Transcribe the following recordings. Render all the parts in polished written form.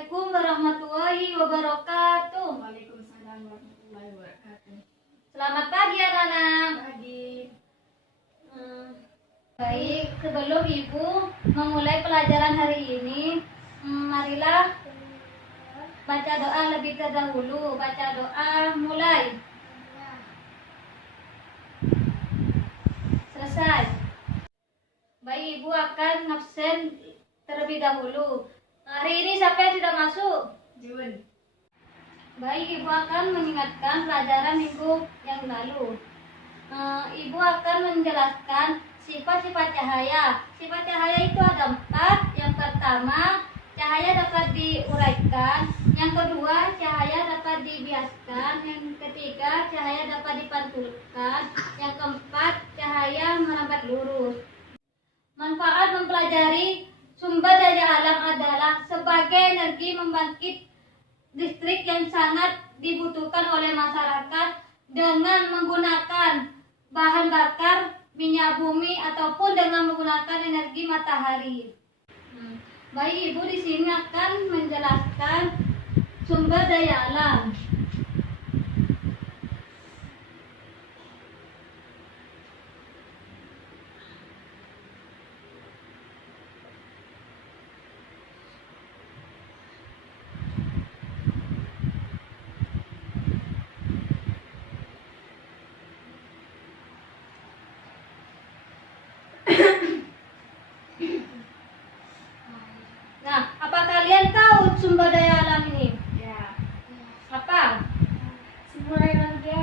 Assalamualaikum warahmatullahi wabarakatuh. Waalaikumsalam warahmatullahi wabarakatuh. Selamat pagi anak-anak. Pagi. Baik, sebelum Ibu memulai pelajaran hari ini, marilah baca doa lebih terdahulu. Baca doa, mulai. Selesai. Baik, Ibu akan absen terlebih dahulu. Hari ini siapa yang sudah masuk? Jun. Baik, Ibu akan mengingatkan pelajaran minggu yang lalu. Ibu akan menjelaskan sifat-sifat cahaya. Sifat cahaya itu ada 4. Yang pertama, cahaya dapat diuraikan. Yang kedua, cahaya dapat dibiaskan. Yang ketiga, cahaya dapat dipantulkan. Yang keempat, cahaya merambat lurus. Manfaat mempelajari sumber daya alam adalah sebagai energi membangkit listrik yang sangat dibutuhkan oleh masyarakat dengan menggunakan bahan bakar minyak bumi ataupun dengan menggunakan energi matahari. Baik, Ibu di sini akan menjelaskan sumber daya alam. Nah, apa kalian tahu sumber daya alam ini? Ya. Apa? Sumber energi.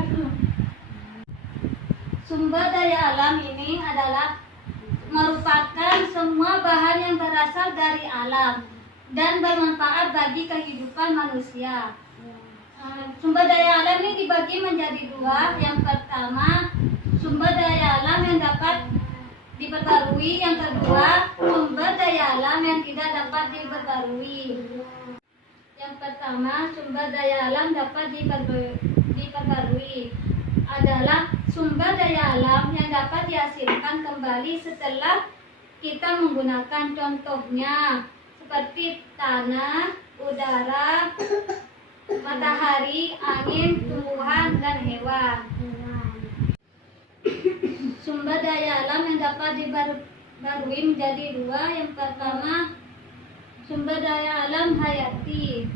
Sumber daya alam ini adalah merupakan semua bahan yang berasal dari alam dan bermanfaat bagi kehidupan manusia. Sumber daya alam ini dibagi menjadi 2. Yang pertama, sumber daya alam yang dapat diperbarui. Yang kedua, sumber daya alam yang tidak dapat diperbarui. Yang pertama, sumber daya alam dapat diperbarui adalah sumber daya alam yang dapat dihasilkan kembali setelah kita menggunakan, contohnya seperti tanah, udara, matahari, angin, tumbuhan, dan hewan. Sumber daya alam yang dapat diperbarui menjadi 2. Yang pertama, sumber daya alam hayati.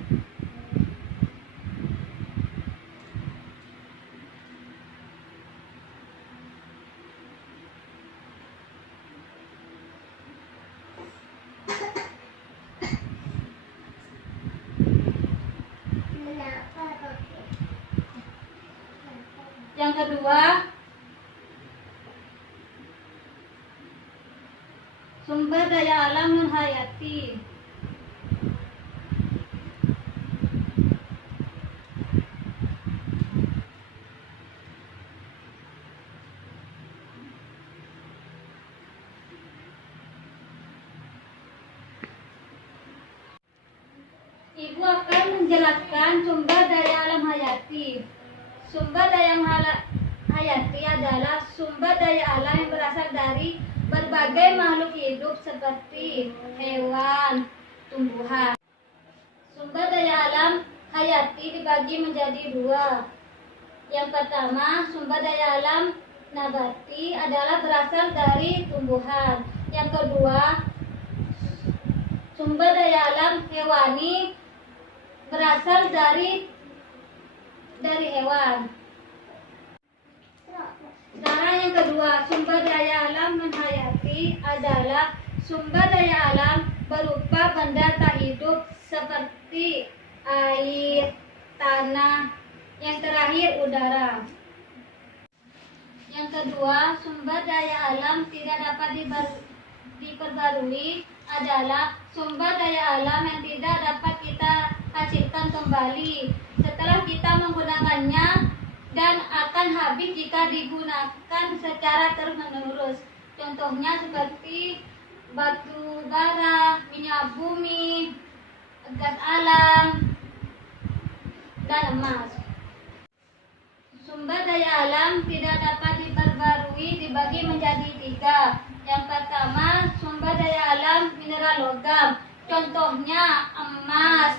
Yang kedua, sumber daya alam non hayati. Ibu akan menjelaskan sumber daya alam hayati. Sumber daya hayati adalah sumber daya alam yang berasal dari berbagai makhluk hidup seperti hewan, tumbuhan. Sumber daya alam hayati dibagi menjadi 2. Yang pertama, sumber daya alam nabati adalah berasal dari tumbuhan. Yang kedua, sumber daya alam hewani berasal dari hewan. Sekarang yang kedua, sumber daya alam non-hayati adalah sumber daya alam berupa benda tak hidup seperti air, tanah, yang terakhir udara. Yang kedua, sumber daya alam tidak dapat diperbarui adalah sumber daya alam yang tidak dapat kita hasilkan kembali setelah kita menggunakannya dan akan habis jika digunakan secara terus-menerus. Contohnya seperti batu bara, minyak bumi, gas alam, dan emas. Sumber daya alam tidak dapat diperbarui dibagi menjadi 3. Yang pertama, sumber daya alam mineral logam. Contohnya emas,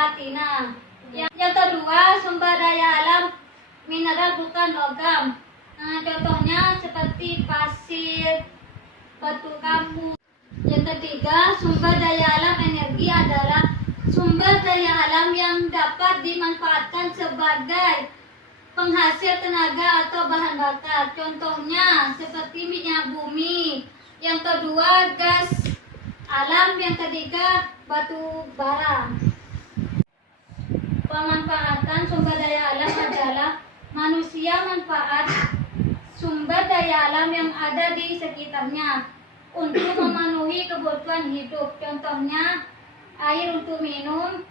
platina. Yang kedua, sumber daya alam mineral bukan logam. Contohnya seperti pasir, batu kapur. Yang ketiga, sumber daya alam energi adalah sumber daya alam yang dapat dimanfaatkan sebagai penghasil tenaga atau bahan bakar. Contohnya seperti minyak bumi. Yang kedua, gas alam. Yang ketiga, batu bara. Pemanfaatan sumber daya alam adalah manusia manfaat sumber daya alam yang ada di sekitarnya untuk memenuhi kebutuhan hidup. Contohnya air untuk minum,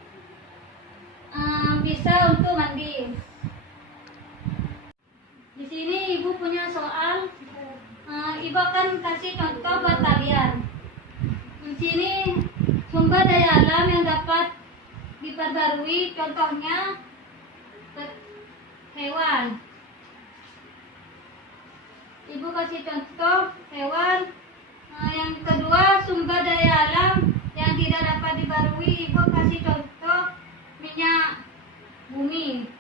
bisa untuk mandi. Di sini ibu punya soal. Ibu akan kasih contoh buat kalian. Di sini sumber daya alam yang dapat diperbarui, contohnya hewan. Ibu kasih contoh hewan. Yang kedua, sumber daya alam yang tidak dapat dibarui, ibu kasih contoh minyak bumi.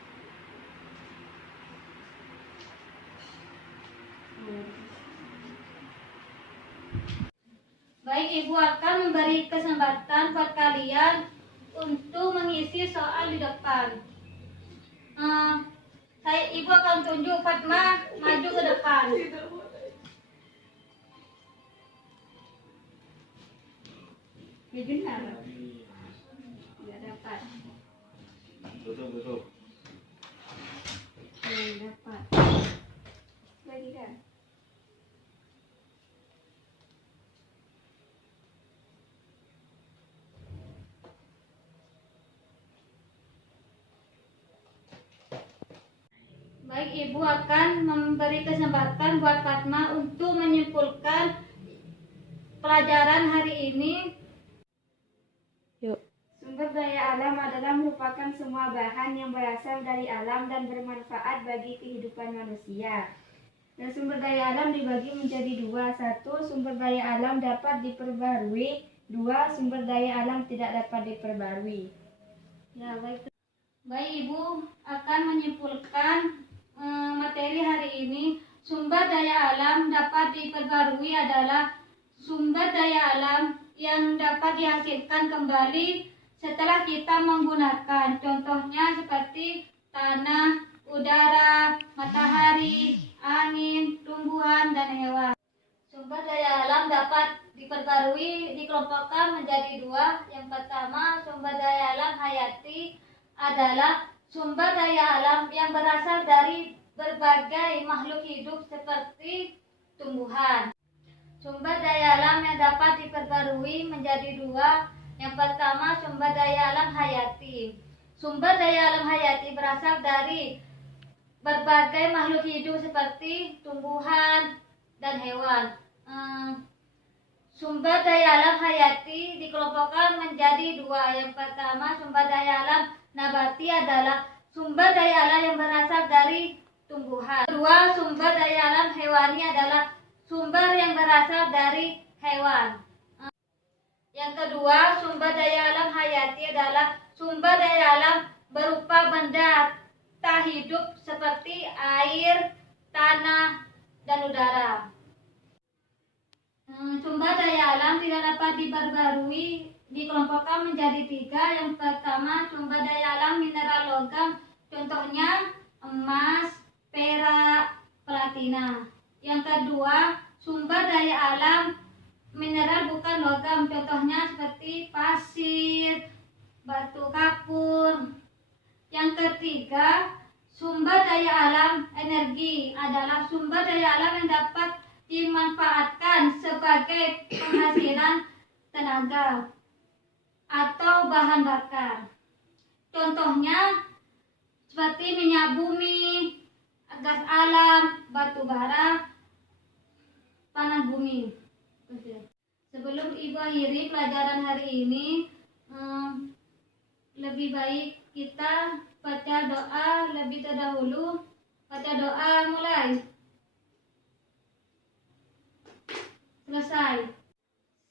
Baik, ibu akan memberi kesempatan buat kalian untuk mengisi soal di depan. Ibu akan tunjuk Fatma maju ke depan. Ya benar. Tidak dapat. Tutup. Tidak dapat. Lagi kan? Baik, ibu akan memberi kesempatan buat Fatma untuk menyimpulkan pelajaran hari ini. Sumber daya alam adalah merupakan semua bahan yang berasal dari alam dan bermanfaat bagi kehidupan manusia. Dan sumber daya alam dibagi menjadi dua. Satu, sumber daya alam dapat diperbarui. Dua, sumber daya alam tidak dapat diperbarui. Ya, baik. Baik, ibu akan menyimpulkan materi hari ini. Sumber daya alam dapat diperbarui adalah sumber daya alam yang dapat dihasilkan kembali setelah kita menggunakan. Contohnya seperti tanah, udara, matahari, angin, tumbuhan, dan hewan. Sumber daya alam dapat diperbarui dikelompokkan menjadi dua. Yang pertama, sumber daya alam hayati adalah sumber daya alam yang berasal dari berbagai makhluk hidup seperti tumbuhan. Sumber daya alam yang dapat diperbarui menjadi dua. Yang pertama, sumber daya alam hayati. Sumber daya alam hayati berasal dari berbagai makhluk hidup seperti tumbuhan dan hewan. Sumber daya alam hayati dikelompokkan menjadi dua. Yang pertama, sumber daya alam nabati adalah sumber daya alam yang berasal dari tumbuhan. Kedua, sumber daya alam hewani adalah sumber yang berasal dari hewan. Yang kedua, sumber daya alam hayati adalah sumber daya alam berupa benda tak hidup seperti air, tanah, dan udara. Sumber daya alam tidak dapat diperbarui dikelompokkan menjadi tiga. Yang pertama, sumber daya alam mineral logam, contohnya emas, perak, platina. Yang kedua, sumber daya alam mineral bukan logam, contohnya seperti pasir, batu kapur. Yang ketiga, sumber daya alam energi adalah sumber daya alam yang dapat dimanfaatkan sebagai penghasilan tenaga atau bahan bakar. Contohnya seperti minyak bumi, gas alam, batu bara, panas bumi. Sebelum ibu akhiri pelajaran hari ini, lebih baik kita baca doa lebih terdahulu. Baca doa, mulai. Selesai.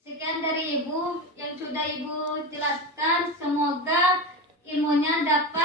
Sekian dari ibu yang sudah ibu jelaskan. Semoga ilmu dapat